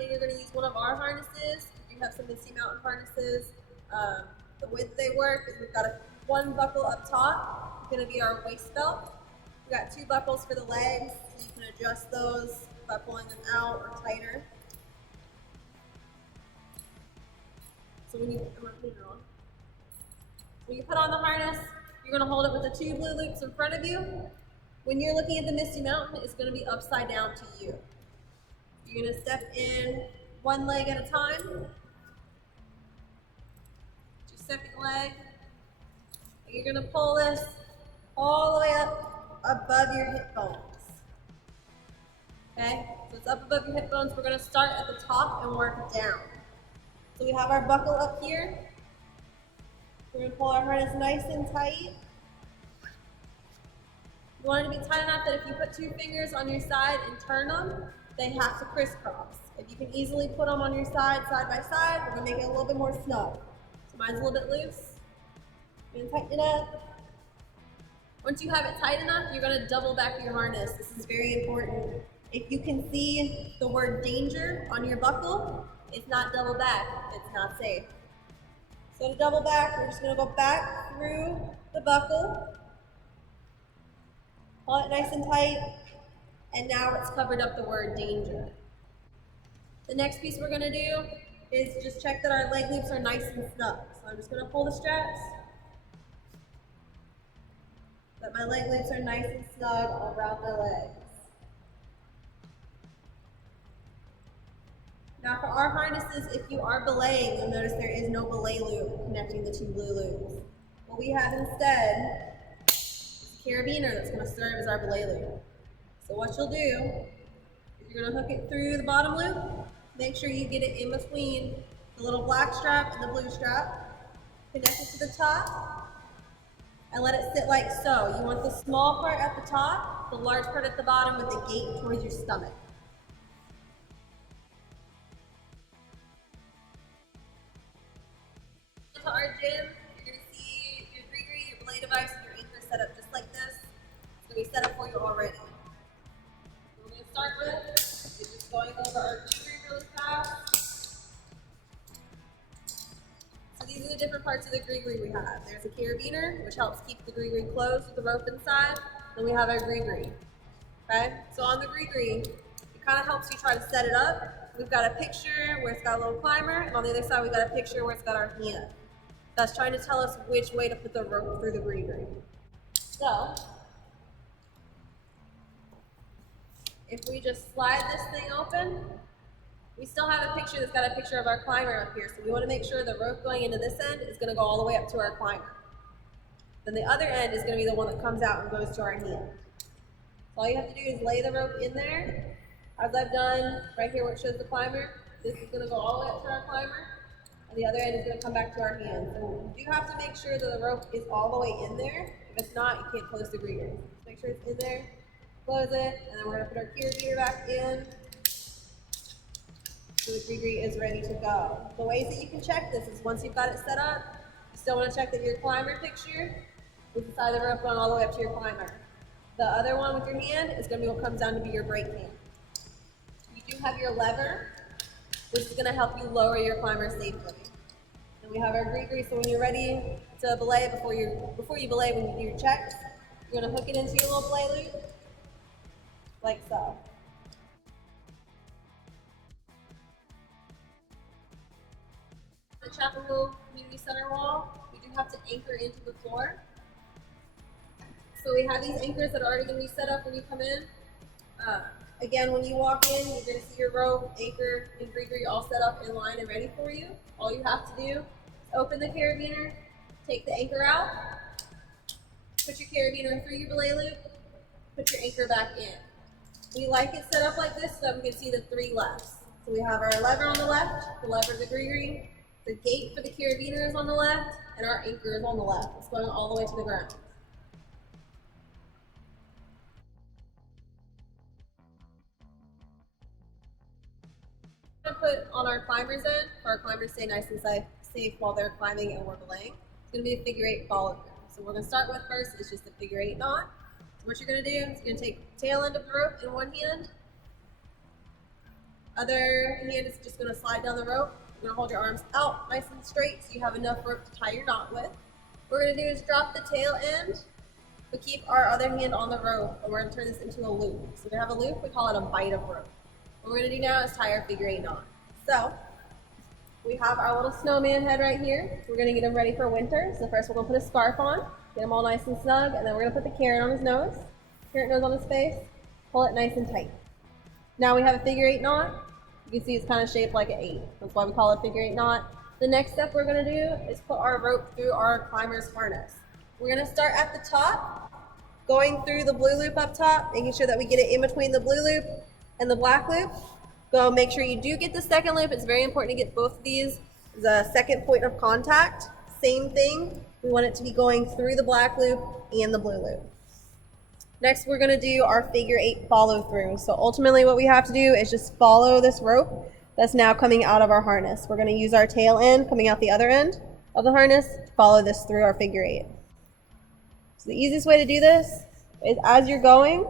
and you're going to use one of our harnesses, if you have some Misty Mountain harnesses, the way that they work is we've got one buckle up top, it's going to be our waist belt. We've got 2 buckles for the legs, so you can adjust those by pulling them out or tighter. So when you put on the harness, you're going to hold it with the 2 blue loops in front of you. When you're looking at the Misty Mountain, it's going to be upside down to you. You're going to step in one leg at a time. Your second leg. And you're going to pull this all the way up above your hip bones. Okay? So it's up above your hip bones. We're going to start at the top and work down. So we have our buckle up here. We're going to pull our harness nice and tight. You want it to be tight enough that if you put 2 fingers on your side and turn them, they have to crisscross. If you can easily put them on your side by side, we're going to make it a little bit more snug. So mine's a little bit loose. You're going to tighten it up. Once you have it tight enough, you're going to double back your harness. This is very important. If you can see the word danger on your buckle, it's not double back. It's not safe. So to double back, we're just going to go back through the buckle. Pull it nice and tight. And now it's covered up the word danger. The next piece we're going to do is just check that our leg loops are nice and snug. So I'm just going to pull the straps. That my leg loops are nice and snug around my legs. Now for our harnesses, if you are belaying, you'll notice there is no belay loop connecting the 2 blue loops. What we have instead is a carabiner that's going to serve as our belay loop. So what you'll do is you're going to hook it through the bottom loop. Make sure you get it in between the little black strap and the blue strap. Connect it to the top and let it sit like so. You want the small part at the top, the large part at the bottom with the gate towards your stomach. To our gym, you're going to see your gree-gree, your belay device, and your anchor set up just like this. It's going to be set up for you already. What we're going to start with is just going over our gree-gree really fast. So these are the different parts of the gree-gree we have. There's a carabiner, which helps keep the gree-gree closed with the rope inside. Then we have our gree-gree. Okay? So on the gree-gree, it kind of helps you try to set it up. We've got a picture where it's got a little climber, and on the other side we've got a picture where it's got our hand. That's trying to tell us which way to put the rope through the gree-gree. So, if we just slide this thing open, we still have a picture that's got a picture of our climber up here. So we want to make sure the rope going into this end is going to go all the way up to our climber. Then the other end is going to be the one that comes out and goes to our hand. So all you have to do is lay the rope in there, as I've done right here where it shows the climber. This is going to go all the way up to our climber. And the other end is going to come back to our hand. So you do have to make sure that the rope is all the way in there. If it's not, you can't close the gree-gree. Just make sure it's in there, close it, and then we're going to put our carabiner back in. So the gree-gree is ready to go. The ways that you can check this is once you've got it set up, you still want to check that your climber picture is the side of the rope going all the way up to your climber. The other one with your hand is going to be what comes down to be your brake hand. You do have your lever, which is going to help you lower your climber safely. And we have our gree-gree, so when you're ready to belay, before you belay, when you do your checks, you're going to hook it into your little belay loop, like so. The Chapel Hill Community Center wall, we do have to anchor into the floor. So we have these anchors that are already going to be set up when you come in. Again, when you walk in, you're going to see your rope, anchor, and gree-gree all set up in line and ready for you. All you have to do is open the carabiner, take the anchor out, put your carabiner through your belay loop, put your anchor back in. We like it set up like this so that we can see the 3 lefts. So we have our lever on the left, the lever of the gree-gree, the gate for the carabiner is on the left, and our anchor is on the left. It's going all the way to the ground. Put on our climbers in for our climbers to stay nice and safe while they're climbing and we're belaying. It's going to be a figure 8 follow through. So we're going to start with first is just a figure 8 knot. So what you're going to do is you're going to take the tail end of the rope in one hand, Other hand is just gonna slide down the rope. You're gonna hold your arms out nice and straight so you have enough rope to tie your knot with. What we're gonna do is drop the tail end, but keep our other hand on the rope, and we're gonna turn this into a loop. So we have a loop, we call it a bight of rope. What we're gonna do now is tie our figure 8 knot. So we have our little snowman head right here. We're gonna get him ready for winter. So first we're gonna put a scarf on, get him all nice and snug, and then we're gonna put the carrot on his nose, carrot nose on his face, pull it nice and tight. Now we have a figure 8 knot. You can see it's kind of shaped like an 8. That's why we call it figure 8 knot. The next step we're gonna do is put our rope through our climber's harness. We're gonna start at the top, going through the blue loop up top, making sure that we get it in between the blue loop and the black loop. Go make sure you do get the second loop. It's very important to get both of these. The second point of contact, same thing. We want it to be going through the black loop and the blue loop. Next, we're gonna do our figure 8 follow through. So ultimately what we have to do is just follow this rope that's now coming out of our harness. We're gonna use our tail end coming out the other end of the harness to follow this through our figure 8. So the easiest way to do this is as you're going,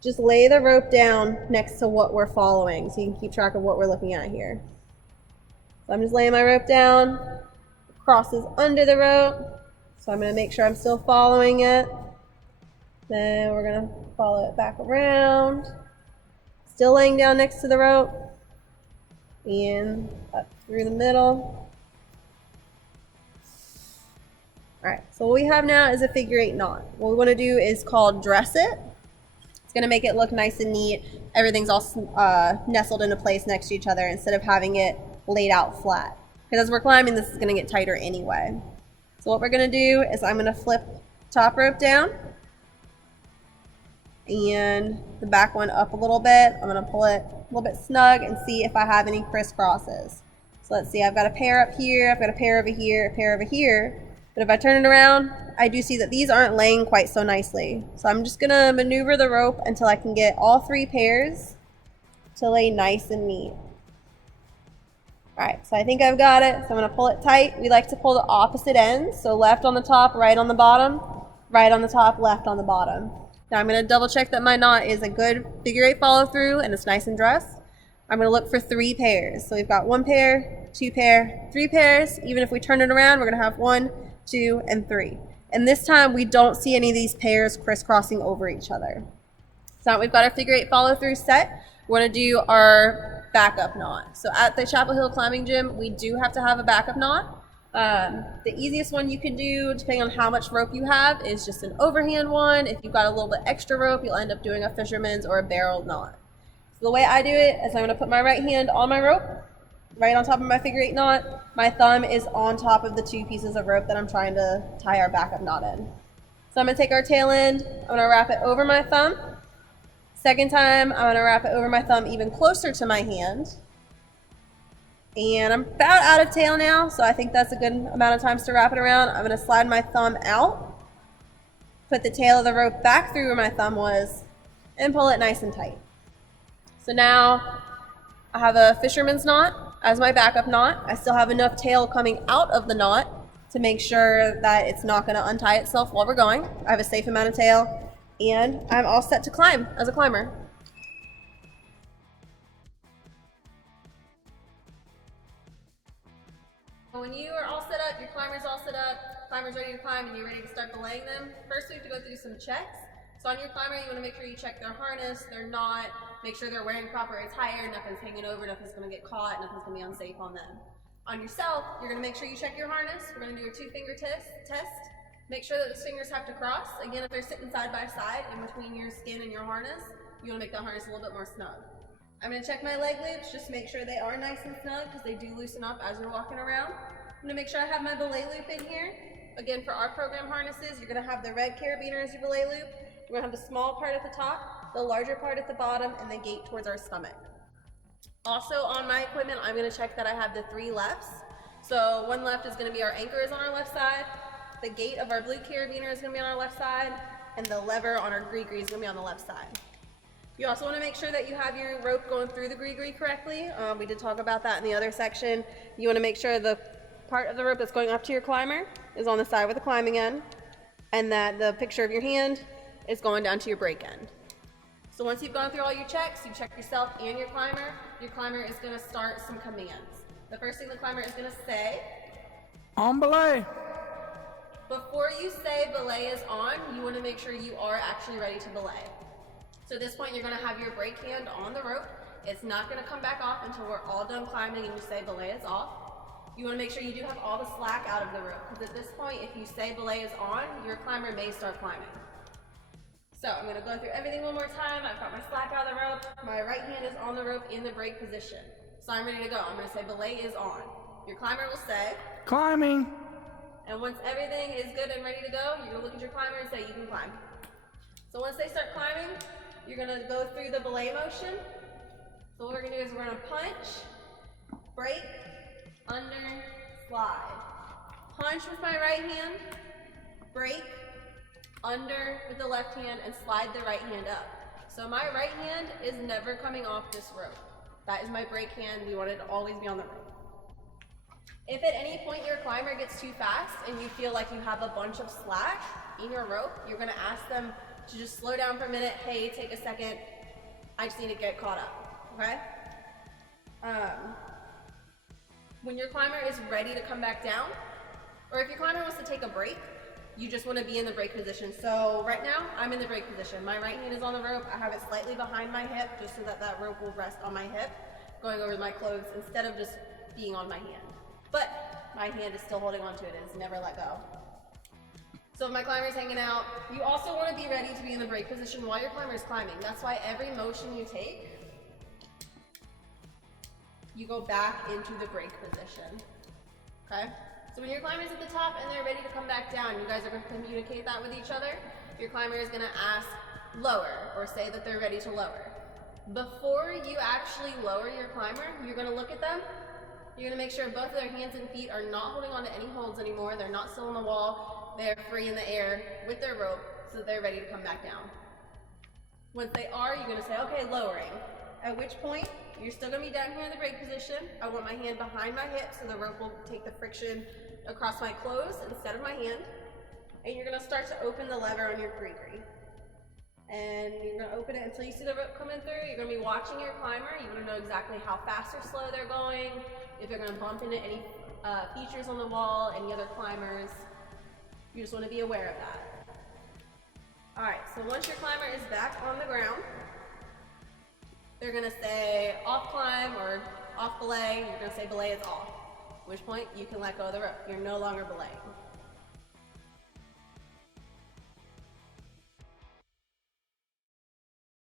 just lay the rope down next to what we're following so you can keep track of what we're looking at here. So I'm just laying my rope down, crosses under the rope. So I'm gonna make sure I'm still following it. Then we're gonna follow it back around. Still laying down next to the rope. And up through the middle. All right, so what we have now is a figure 8 knot. What we wanna do is called dress it. It's gonna make it look nice and neat. Everything's all nestled into place next to each other instead of having it laid out flat. Because as we're climbing, this is gonna get tighter anyway. So what we're gonna do is I'm gonna flip top rope down and the back one up a little bit. I'm gonna pull it a little bit snug and see if I have any crisscrosses. So let's see, I've got a pair up here, I've got a pair over here, a pair over here. But if I turn it around, I do see that these aren't laying quite so nicely. So I'm just gonna maneuver the rope until I can get all 3 pairs to lay nice and neat. All right, so I think I've got it. So I'm gonna pull it tight. We like to pull the opposite ends. So left on the top, right on the bottom, right on the top, left on the bottom. Now I'm gonna double check that my knot is a good figure 8 follow through and it's nice and dressed. I'm gonna look for 3 pairs. So we've got 1 pair, 2 pair, 3 pairs. Even if we turn it around, we're gonna have 1, 2, and 3. And this time we don't see any of these pairs crisscrossing over each other. So now we've got our figure 8 follow through set. We're gonna do our backup knot. So at the Chapel Hill Climbing Gym, we do have to have a backup knot. The easiest one you can do, depending on how much rope you have, is just an overhand one. If you've got a little bit extra rope, you'll end up doing a fisherman's or a barrel knot. So the way I do it is I'm gonna put my right hand on my rope, right on top of my figure 8 knot. My thumb is on top of the 2 pieces of rope that I'm trying to tie our backup knot in. So I'm gonna take our tail end, I'm gonna wrap it over my thumb. Second time, I'm gonna wrap it over my thumb even closer to my hand. And I'm about out of tail now, so I think that's a good amount of times to wrap it around. I'm gonna slide my thumb out, put the tail of the rope back through where my thumb was, and pull it nice and tight. So now I have a fisherman's knot as my backup knot. I still have enough tail coming out of the knot to make sure that it's not gonna untie itself while we're going. I have a safe amount of tail, and I'm all set to climb as a climber. When you are all set up, your climber's all set up, climber's ready to climb, and you're ready to start belaying them, first we have to go through some checks. So on your climber, you want to make sure you check their harness, their knot, make sure they're wearing proper attire, nothing's hanging over, nothing's going to get caught, nothing's going to be unsafe on them. On yourself, you're going to make sure you check your harness. We're going to do a 2-finger test. Make sure that those fingers have to cross. Again, if they're sitting side by side in between your skin and your harness, you want to make that harness a little bit more snug. I'm going to check my leg loops, just make sure they are nice and snug because they do loosen up as you're walking around. I'm going to make sure I have my belay loop in here. Again, for our program harnesses, you're going to have the red carabiner as your belay loop. We're going to have the small part at the top, the larger part at the bottom, and the gate towards our stomach. Also on my equipment, I'm going to check that I have the 3 lefts. So one left is going to be our anchor is on our left side, the gate of our blue carabiner is going to be on our left side, and the lever on our gree-gree is going to be on the left side. You also want to make sure that you have your rope going through the gree-gree correctly. We did talk about that in the other section. You want to make sure the part of the rope that's going up to your climber is on the side with the climbing end, and that the picture of your hand is going down to your break end. So So once you've gone through all your checks, you check yourself and your climber is gonna start some commands. The first thing the climber is gonna say, on belay. Before you say belay is on, you wanna make sure you are actually ready to belay. So at this point, you're gonna have your brake hand on the rope. It's not gonna come back off until we're all done climbing and you say belay is off. You wanna make sure you do have all the slack out of the rope, because at this point, if you say belay is on, your climber may start climbing. So I'm gonna go through everything one more time. I've got my slack out of the rope. My right hand is on the rope in the brake position. So I'm ready to go. I'm gonna say belay is on. Your climber will say, climbing. and once everything is good and ready to go, you're gonna look at your climber and say you can climb. So once they start climbing, you're gonna go through the belay motion. So what we're gonna do is we're gonna punch, break, under, slide. Punch with my right hand, break, under with the left hand, and slide the right hand up. So my right hand is never coming off this rope. That is my brake hand. We want it to always be on the rope. If at any point your climber gets too fast and you feel like you have a bunch of slack in your rope, you're gonna ask them to just slow down for a minute. Hey, take a second. I just need to get caught up, okay? When your climber is ready to come back down, or if your climber wants to take a break, you just want to be in the brake position. So right now, I'm in the brake position. My right hand is on the rope. I have it slightly behind my hip, just so that that rope will rest on my hip, going over my clothes, instead of just being on my hand. But my hand is still holding onto it. It's never let go. So if my climber is hanging out, you also want to be ready to be in the brake position while your climber is climbing. That's why every motion you take, you go back into the brake position, okay? So when your climber is at the top and they're ready to come back down, you guys are going to communicate that with each other. Your climber is going to ask lower, or say that they're ready to lower. Before you actually lower your climber, you're going to look at them. You're going to make sure both of their hands and feet are not holding on to any holds anymore. They're not still on the wall. They're free in the air with their rope, so that they're ready to come back down. Once they are, you're going to say, okay, lowering. At which point, you're still going to be down here in the brake position. I want my hand behind my hip so the rope will take the friction across my clothes instead of my hand. And you're going to start to open the lever on your gree-gree. And you're going to open it until you see the rope coming through. You're going to be watching your climber. You want to know exactly how fast or slow they're going, if they're going to bump into any features on the wall, any other climbers. You just want to be aware of that. All right, so once your climber is back on the ground, they're going to say off climb or off belay. You're going to say belay is off, at which point you can let go of the rope. You're no longer belaying.